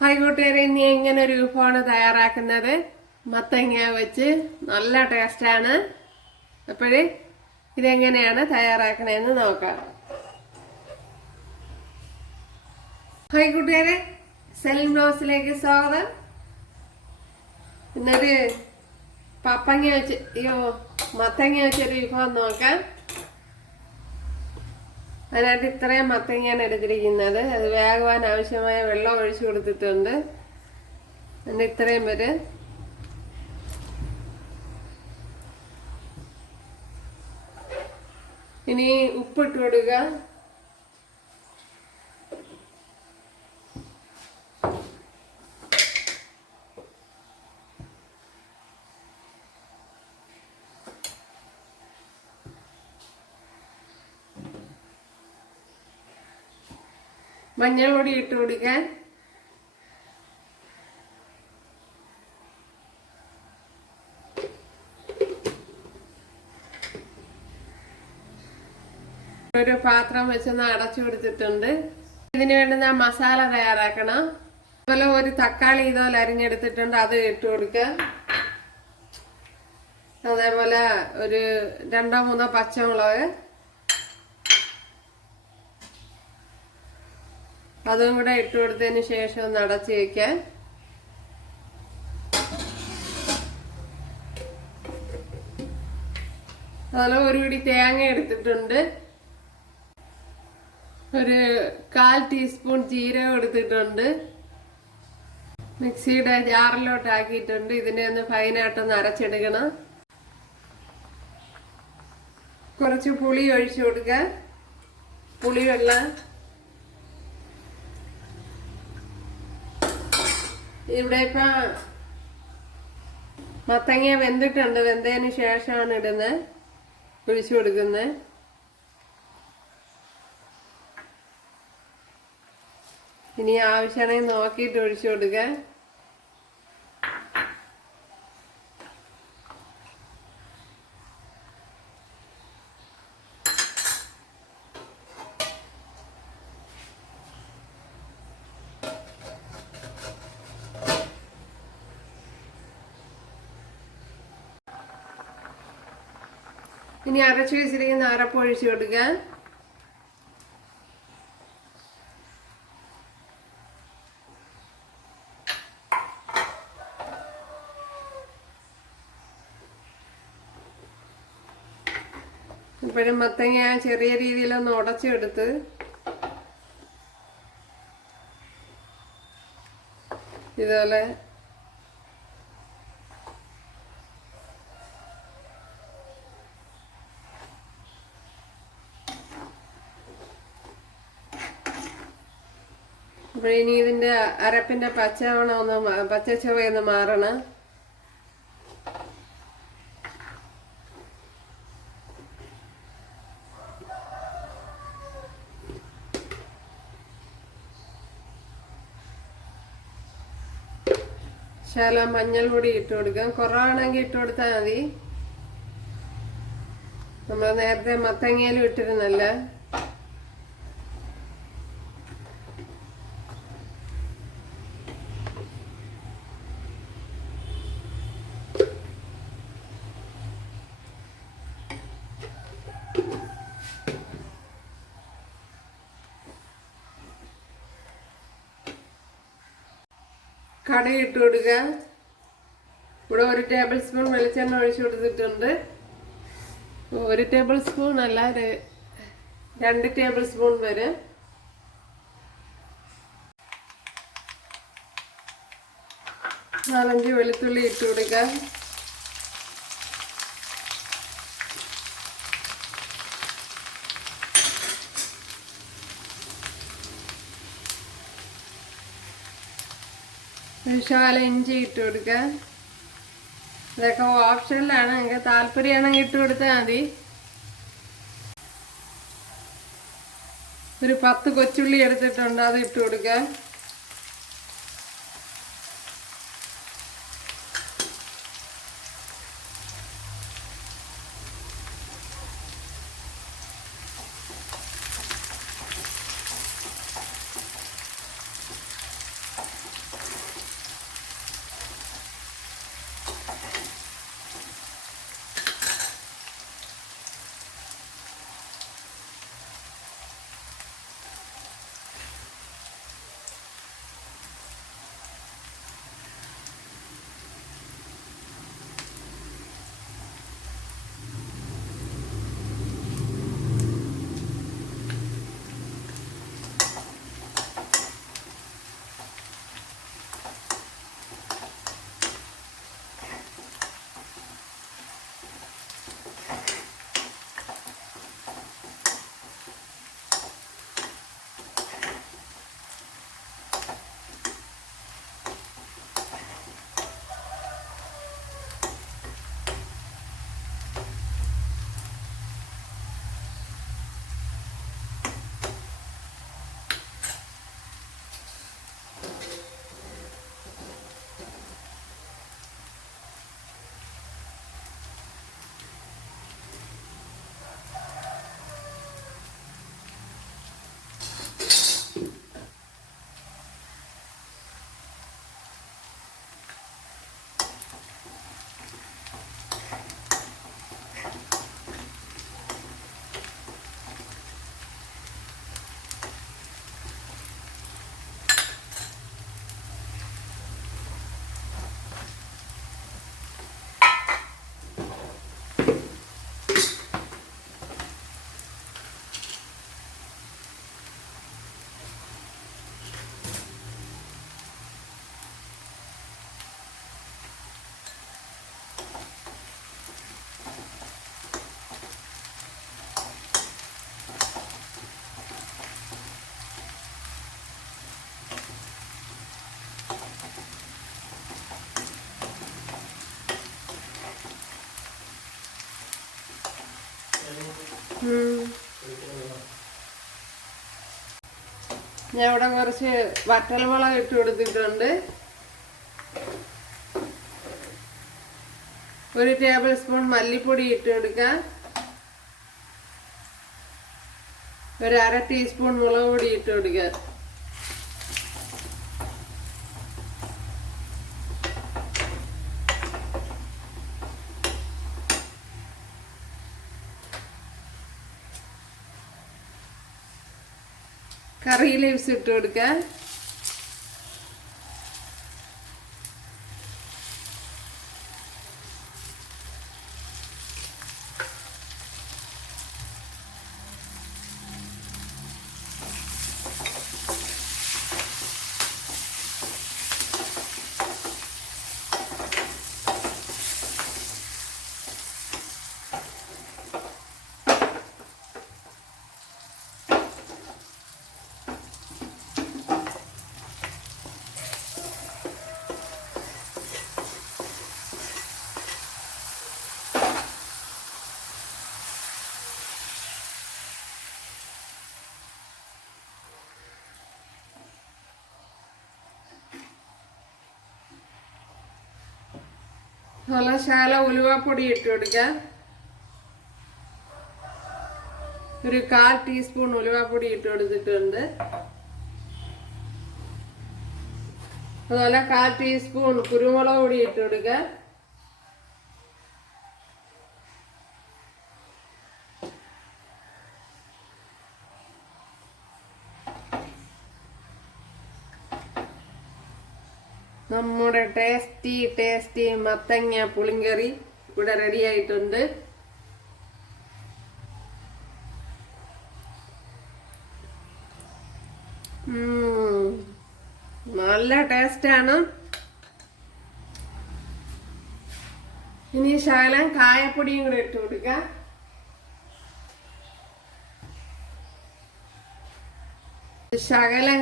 Hi കൂട്ടുകാരെ ഇനി എങ്ങനെ ഒരു വിഭവമാണ് തയ്യാറാക്കുന്നത്? മത്തങ്ങ വെച്ച് നല്ല ടേസ്റ്റാണ് അപ്പോഴേ ഇതെങ്ങനെയാണ് തയ്യാറാക്കണതെന്ന് നോക്കാം. ഹായ് കൂട്ടുകാരെ സെലിം ബ്ലോസിലേക്ക് സ്വാഗതം. ഇന്നൊരു പപ്പങ്ങ വെച്ച് അയ്യോ മത്തങ്ങ വെച്ചൊരു വിഭവം നോക്കാം. അതിനായിട്ട് ഇത്രയും മത്തങ്ങയാണ് എടുത്തിരിക്കുന്നത്. അത് വേകുവാൻ ആവശ്യമായ വെള്ളം ഒഴിച്ചു കൊടുത്തിട്ടുണ്ട്. അതിന് ഇത്രയും പേര്. ഇനി ഉപ്പിട്ട് കൊടുക്കുക. മഞ്ഞൾ പൊടി ഇട്ട് കൊടുക്കാൻ. ഒരു പാത്രം വെച്ചൊന്ന് അടച്ചു കൊടുത്തിട്ടുണ്ട്. ഇതിന് വേണ്ടുന്ന മസാല തയ്യാറാക്കണം. അതുപോലെ ഒരു തക്കാളി ഇതുപോലെ അരിഞ്ഞെടുത്തിട്ടുണ്ട് അത് ഇട്ട് കൊടുക്കുക. അതേപോലെ ഒരു രണ്ടോ മൂന്നോ പച്ചമുളക്. അതും കൂടെ ഇട്ട് കൊടുത്തതിന് ശേഷം ഒന്ന് അടച്ച് വയ്ക്കാൻ അതുപോലെ ഒരു പിടി തേങ്ങ എടുത്തിട്ടുണ്ട്. ഒരു കാൽ ടീസ്പൂൺ ജീരകം എടുത്തിട്ടുണ്ട്. മിക്സിയുടെ ജാറിലോട്ട് ആക്കിയിട്ടുണ്ട് ഇതിനെ ഒന്ന് ഫൈനായിട്ടൊന്ന് അരച്ചെടുക്കണം. കുറച്ച് പുളി ഒഴിച്ചു കൊടുക്കുക പുളി ഇവിടെ ഇപ്പൊ മത്തങ്ങ വെന്തിട്ടുണ്ട്. വെന്തതിന് ശേഷമാണ് ഇടുന്നത്. ഒഴിച്ചു കൊടുക്കുന്നത്. ഇനി ആവശ്യമാണെങ്കിൽ നോക്കിയിട്ട് ഒഴിച്ചു കൊടുക്കുക. ഇനി അരച്ചു വെച്ചിരിക്കുന്ന അരപ്പ് ഒഴിച്ചു കൊടുക്കുക ഇപ്പോഴും മത്തങ്ങ ചെറിയ രീതിയിലൊന്ന് ഉടച്ചെടുത്ത് ഇതുപോലെ അപ്പോൾ ഇനി ഇതിന്റെ അരപ്പിന്റെ പച്ചവണ ഒന്ന് പച്ച ചുവയൊന്ന് മാറണം. ശകലം മഞ്ഞൾ പൊടി ഇട്ട് കൊടുക്കാം. കുറവാണെങ്കിൽ ഇട്ട് കൊടുത്താൽ മതി. നമ്മൾ നേരത്തെ മത്തങ്ങയിലും ഇട്ടിരുന്നല്ല. കടുക് ഇട്ട് കൊടുക്കുക ഇവിടെ ഒരു ടേബിൾ സ്പൂൺ വെളിച്ചെണ്ണ ഒഴിച്ചു കൊടുത്തിട്ടുണ്ട്. ഒരു ടേബിൾ സ്പൂൺ അല്ല രണ്ട് ടേബിൾ സ്പൂൺ വരെ. നാലഞ്ച് വെളുത്തുള്ളി ഇട്ട് കൊടുക്കുക ശാല ഇഞ്ചി ഇട്ട് കൊടുക്കുക ഇതൊക്കെ ഓപ്ഷനിലാണ്. നിങ്ങൾക്ക് താല്പര്യമാണെങ്കിൽ ഇട്ട് കൊടുത്താൽ മതി. ഒരു പത്ത് കൊച്ചുള്ളി എടുത്തിട്ടുണ്ട്. അത് ഇട്ട് കൊടുക്കുക ഞാൻ ഇവിടെ കുറച്ച് വറ്റൽമുളക് ഇട്ട് കൊടുത്തിട്ടുണ്ട്. ഒരു ടേബിൾ സ്പൂൺ മല്ലിപ്പൊടി ഇട്ട് കൊടുക്കാം. ഒരു അര ടീസ്പൂൺ മുളക് പൊടി ഇട്ട് കൊടുക്കുക കറി ലീവ്സ് ഇട്ട് കൊടുക്കുക നല്ല ശാല ഉലുവാപ്പൊടി ഇട്ട് കൊടുക്കുക ഒരു കാൽ ടീസ്പൂൺ ഉലുവാപ്പൊടി ഇട്ട് കൊടുത്തിട്ടുണ്ട്. അതുപോലെ കാൽ ടീസ്പൂൺ കുരുമുളക് പൊടി ഇട്ട് കൊടുക്കുക നമ്മുടെ ടേസ്റ്റി ടേസ്റ്റി മത്തങ്ങ പുളിങ്കറി ഇവിടെ റെഡി ആയിട്ടുണ്ട്. നല്ല ടേസ്റ്റാണ് ഇനി ശകലം കായപ്പൊടിയും കൂടെ ഇട്ട് കൊടുക്കാം. ശകലം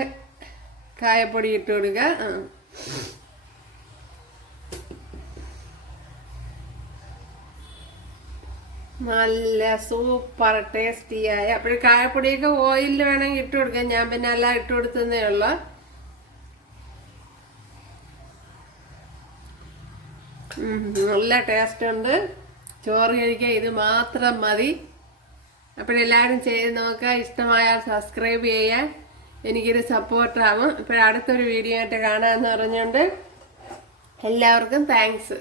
കായപ്പൊടി ഇട്ട് കൊടുക്കുക നല്ല സൂപ്പർ ടേസ്റ്റിയായ അപ്പോഴും കായപ്പൊടിയൊക്കെ ഓയിലിൽ വേണമെങ്കിൽ ഇട്ട് കൊടുക്കാം ഞാൻ പിന്നെ എല്ലാം ഇട്ട് കൊടുത്തതേ ഉള്ളു. നല്ല ടേസ്റ്റ് ഉണ്ട്. ചോറ് കഴിക്കാൻ ഇത് മാത്രം മതി. അപ്പോഴെല്ലാവരും ചെയ്ത് നോക്കുക. ഇഷ്ടമായാൽ സബ്സ്ക്രൈബ് ചെയ്യാൻ. എനിക്കൊരു സപ്പോർട്ടാവും ഇപ്പോഴടുത്തൊരു വീഡിയോ ആയിട്ട് കാണാമെന്ന് പറഞ്ഞുകൊണ്ട് എല്ലാവർക്കും താങ്ക്സ്